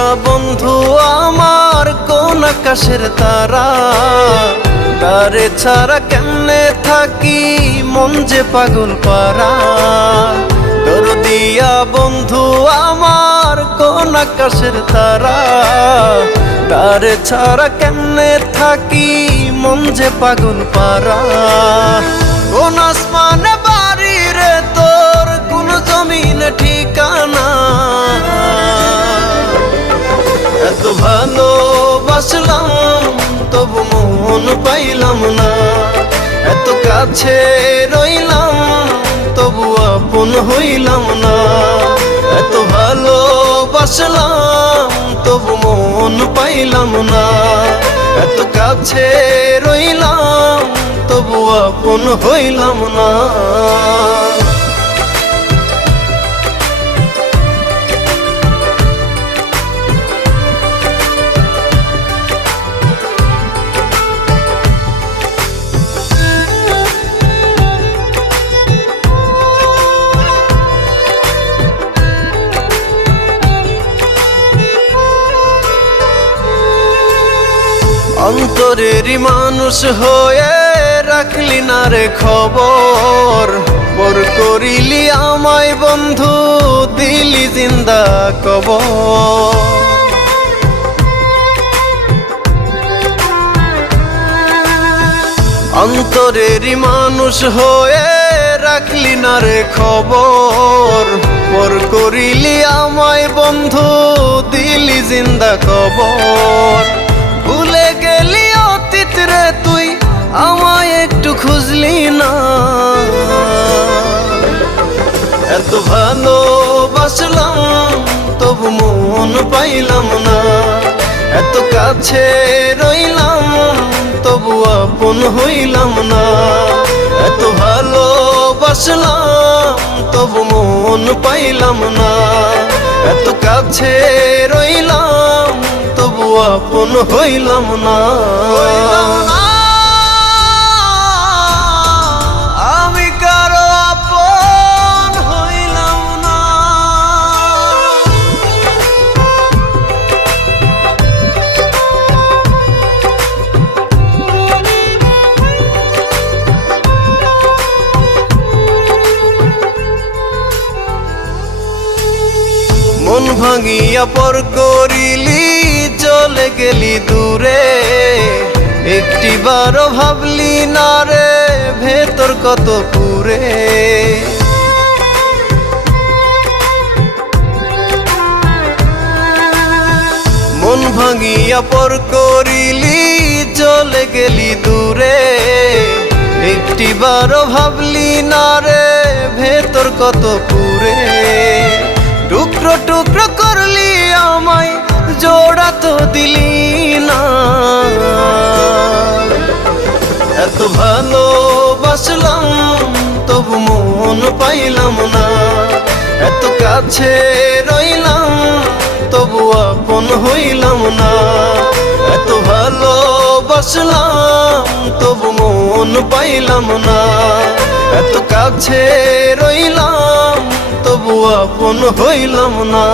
দিয়া বন্ধু আমার কোন আকাশের তারা, তারে ছাড়া কেমনে থাকি মন যে পাগল পারা। তোর দিয়া বন্ধু আমার কোন আকাশের তারা, তারে ছাড়া কেমনে থাকি মন যে পাগল পারা। কোন আসমানে বাড়ি রে তোর, কোন জমিনে ঠিকানা, এত ভালোবাসলাম তবু মন পাইলাম না। এত কাছে রইলাম তবু আপন হইলাম না। এত ভালোবাসলাম তবু মন পাইলাম না। এত কাছে রইলাম তবু আপন হইলাম না। অন্তরেরই মানুষ হয়ে রাখলি না রে খবর, পর করিলি আমায় বন্ধু দিলি জিন্দা কবর। অন্তরেরই মানুষ হয়ে রাখলি না রে খবর, পর করিলি আমায় বন্ধু দিলি জিন্দা কবর। ভুলে গেলি অতীত রে তুই আমায় একটু খুঁজলি না। এত ভালোবাসলাম তবু মন পাইলাম না। এত কাছে রইলাম তবু আপন হইলাম না। এত ভালোবাসলাম তবু মন পাইলাম না। এত কাছে রইলাম তবু আপন হইলাম না। আমি কারো আপন হইলাম না। মন ভাঙিয়া পর করিলি চলে গেলি দূরে, একটিবারও ভাবলি না রে ভেতর কত পুরে। মন ভাঙিয়া পর করিলি চলে গেলি দূরে, একটিবারও ভাবলি না রে ভেতর কত পুরে। টুকরো টুকরো করলি আমায় জোড়া তো দিলি না। এত ভালোবাসলাম তবু মন পাইলাম না। এত কাছে রইলাম তবু আপন হইলাম না। এত ভালোবাসলাম তবু মন পাইলাম না। এত কাছে রইলাম তবু আপন হইলাম না।